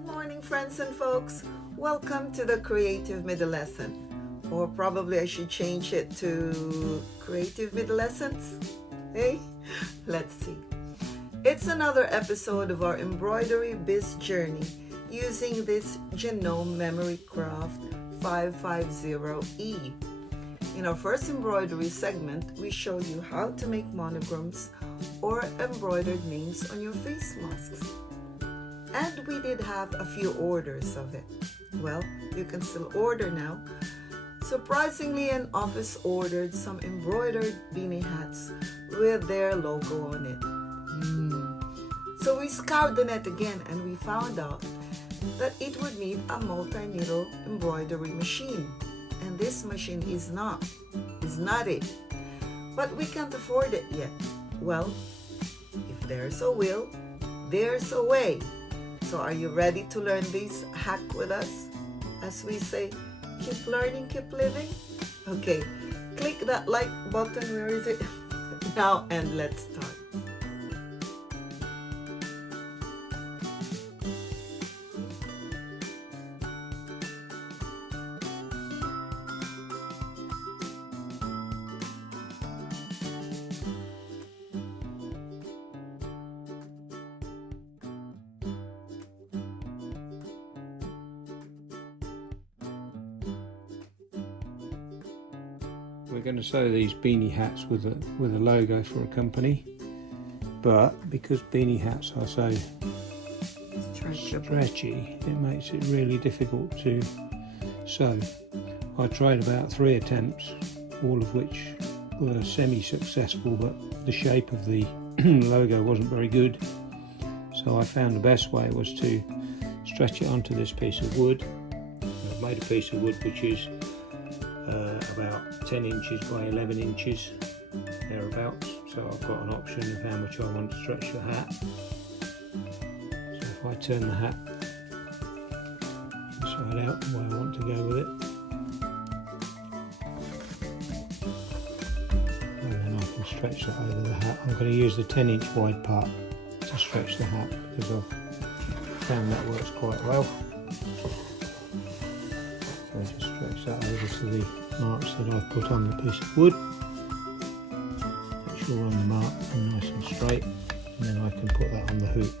Good morning, friends and folks. Welcome to the Creative Middlescent, or probably I should change it to Creative Middlescents. Hey, let's see. It's another episode of our embroidery biz journey using this JANOME MC550e. In our first embroidery segment, we showed you how to make monograms or embroidered names on your face masks. And we did have a few orders of it. Well, you can still order now. Surprisingly, an office ordered some embroidered beanie hats with their logo on it. So we scoured the net again and we found out that it would need a multi-needle embroidery machine. And this machine is not it. But we can't afford it yet. Well, if there's a will, there's a way. So are you ready to learn this hack with us? As we say, keep learning, keep living. Okay, click that like button. Where is it? Now, and let's start. We're going to sew these beanie hats with a logo for a company, but because beanie hats are so stretchy, it makes it really difficult to sew. I tried about 3 attempts, all of which were semi-successful, but the shape of the logo wasn't very good. So I found the best way was to stretch it onto this piece of wood. I've made a piece of wood which is about 10 inches by 11 inches thereabouts, so I've got an option of how much I want to stretch the hat. So if I turn the hat inside out the way I want to go with it, and then I can stretch that over the hat. I'm going to use the 10-inch wide part to stretch the hat because I've found that works quite well. So I just stretch that over to the marks that I've put on the piece of wood. Make sure we're on the mark and nice and straight, and then I can put that on the hoop.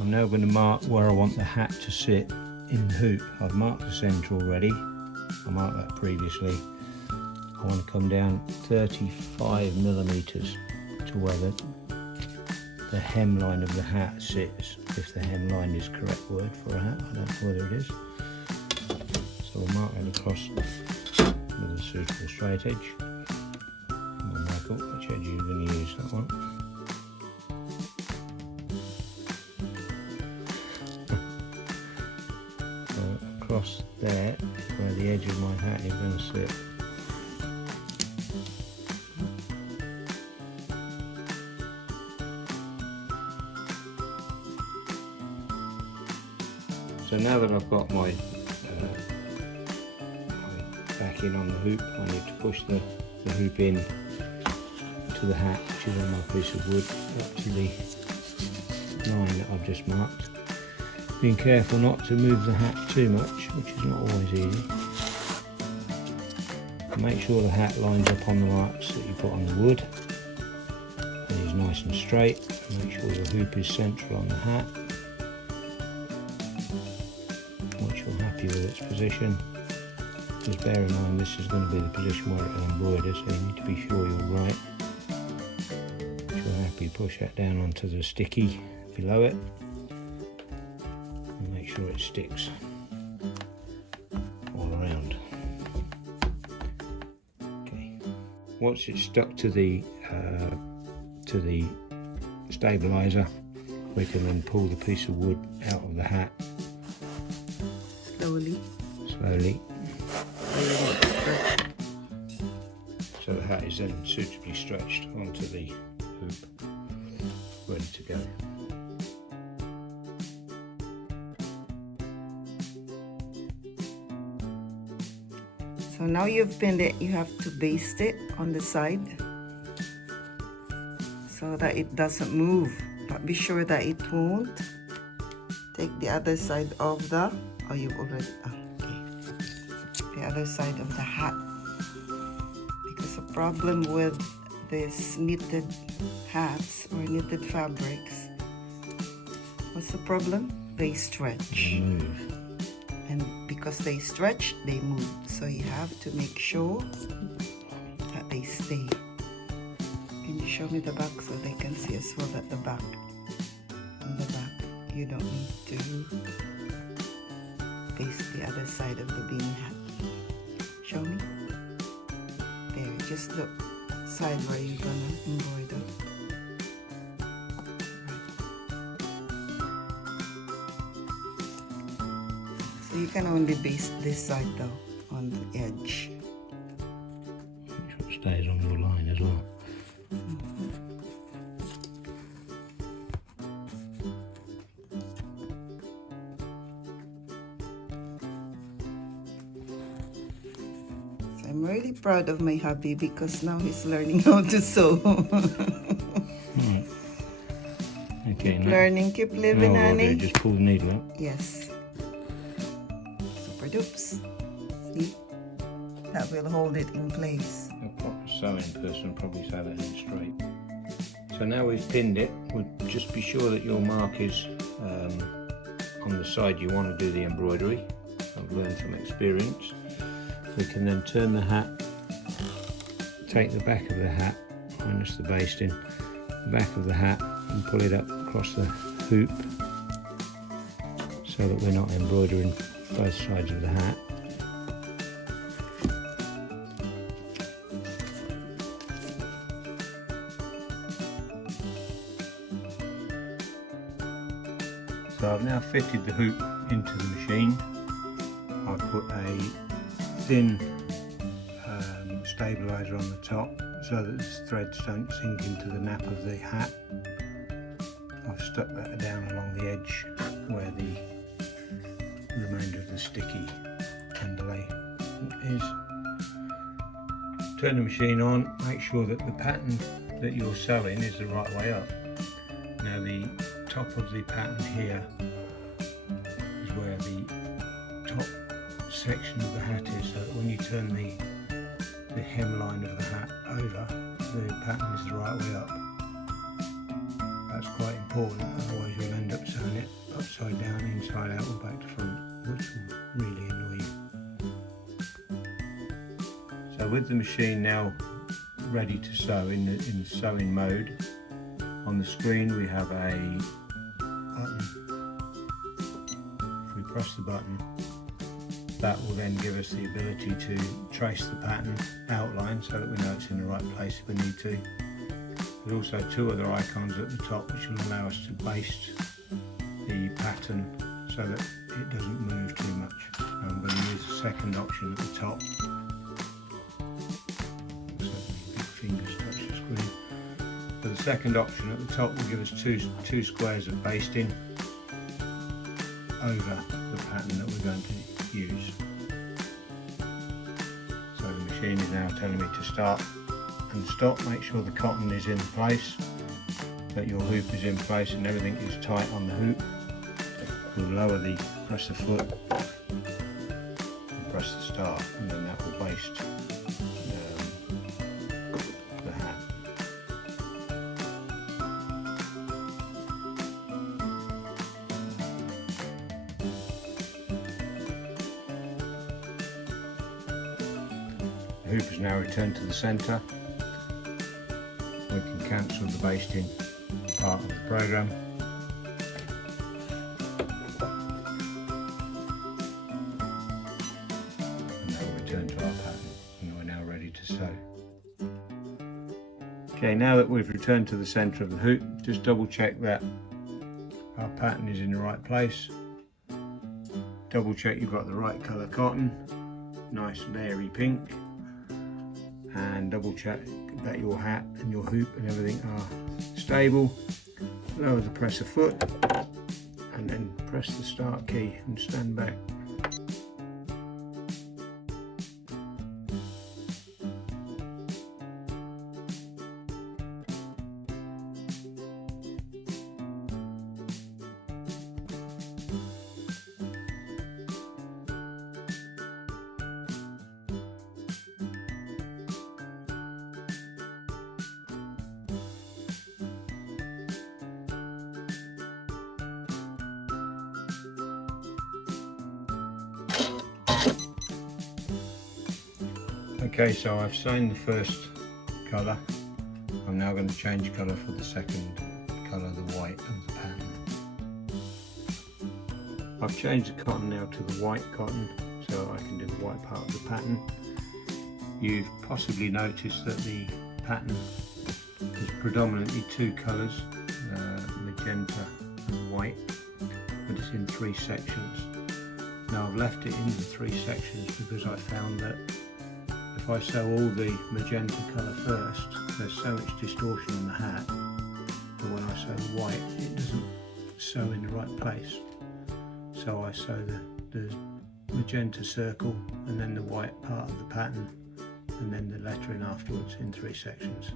I'm now going to mark where I want the hat to sit in the hoop. I've marked the centre already. I marked that previously. I want to come down 35 millimeters to where the hemline of the hat sits. If the hemline is the correct word for a hat, I don't know whether it is. So we'll mark it across with a suitable straight edge. And we'll mark up which edge you're going to use, that one. Across there is where the edge of my hat is going to sit. So now that I've got my backing on the hoop, I need to push the hoop in to the hat, which is on my piece of wood, up to the line that I've just marked. Being careful not to move the hat too much, which is not always easy. Make sure the hat lines up on the marks that you put on the wood. It is nice and straight. Make sure your hoop is central on the hat. Once you're happy with its position, just bear in mind this is going to be the position where it will embroider, so you need to be sure you're right. If you're happy, push that down onto the sticky below it. sure it sticks all around. Okay, once it's stuck to the stabilizer, we can then pull the piece of wood out of the hat Slowly. So the hat is then suitably stretched onto the hoop, ready to go. So now you've pinned it, you have to baste it on the side so that it doesn't move, but be sure that it won't. Take the other side of the, oh, you've already, the other side of the hat, because the problem with these knitted hats or knitted fabrics, what's the problem? They stretch. They move. And because they stretch, they move. So you have to make sure that they stay. Can you show me the back so they can see as well at the back? On the back, you don't need to paste the other side of the beanie hat. Show me. There, just the side where you're gonna embroider. So you can only baste this side though, on the edge. Make sure it stays on your line as well. I'm really proud of my hubby because now he's learning how to sew. Right. Okay, keep learning, keep living, honey. Just pull the needle out. Yes. Super dupes. See? That will hold it in place. A proper sewing person would probably sew that in straight. So now we've pinned it, we'll just be sure that your mark is on the side you want to do the embroidery. I've learned from experience. We can then turn the hat, take the back of the hat, minus the basting, the back of the hat, and pull it up across the hoop so that we're not embroidering both sides of the hat. So I've now fitted the hoop into the machine. I've put a thin stabilizer on the top so that the threads don't sink into the nap of the hat. I've stuck that down along the edge where the remainder of the sticky underlay is. Turn the machine on, make sure that the pattern that you're sewing is the right way up. Now the top of the pattern here is where the top section of the hat is, so that when you turn the hemline of the hat over, the pattern is the right way up. That's quite important, otherwise you'll end up sewing it upside down, inside out or back to front, which will really annoy you. So with the machine now ready to sew in sewing mode, on the screen we have a button. If we press the button, that will then give us the ability to trace the pattern outline so that we know it's in the right place if we need to. There's also two other icons at the top which will allow us to baste the pattern so that it doesn't move too much. Now I'm going to use the second option at the top. Looks like my big fingers touch the screen. So the second option at the top will give us two squares of basting over the pattern that we're going to use. So the machine is now telling me to start and stop. Make sure the cotton is in place, that your hoop is in place and everything is tight on the hoop. We'll press the foot and press the start, and then that will baste the hat. The hoop is now returned to the centre. We can cancel the basting part of the programme. return to our pattern, and we're now ready to sew. Okay, now that we've returned to the centre of the hoop, just double check that our pattern is in the right place. Double check you've got the right colour cotton, nice layering pink, and double check that your hat and your hoop and everything are stable. Lower the presser foot and then press the start key and stand back. Okay, so I've sewn the first colour. I'm now going to change colour for the second colour, the white of the pattern. I've changed the cotton now to the white cotton, so I can do the white part of the pattern. You've possibly noticed that the pattern is predominantly two colours, magenta and white, but it's in three sections. Now I've left it into three sections because I found that if I sew all the magenta colour first, there's so much distortion on the hat, but when I sew the white, it doesn't sew in the right place. So I sew the magenta circle and then the white part of the pattern and then the lettering afterwards in three sections.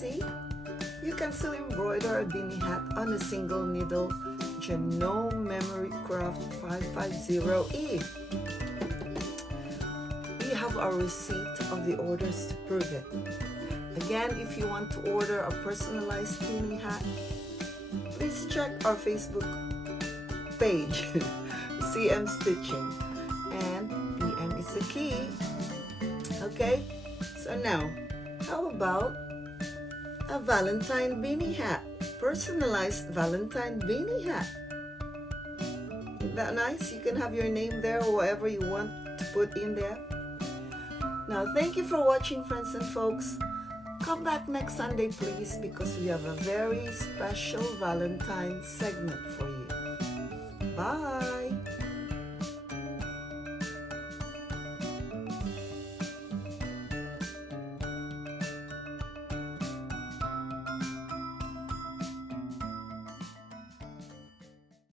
See, you can still embroider a beanie hat on a single needle JANOME MC550e. We have a receipt of the orders to prove it. Again, if you want to order a personalized beanie hat, please check our Facebook page, CM Stitching, and PM is the key. Okay, so now, how about a Valentine beanie hat? Personalized Valentine beanie hat. Isn't that nice? You can have your name there or whatever you want to put in there. Now, thank you for watching, friends and folks. Come back next Sunday, please, because we have a very special Valentine segment for you. Bye.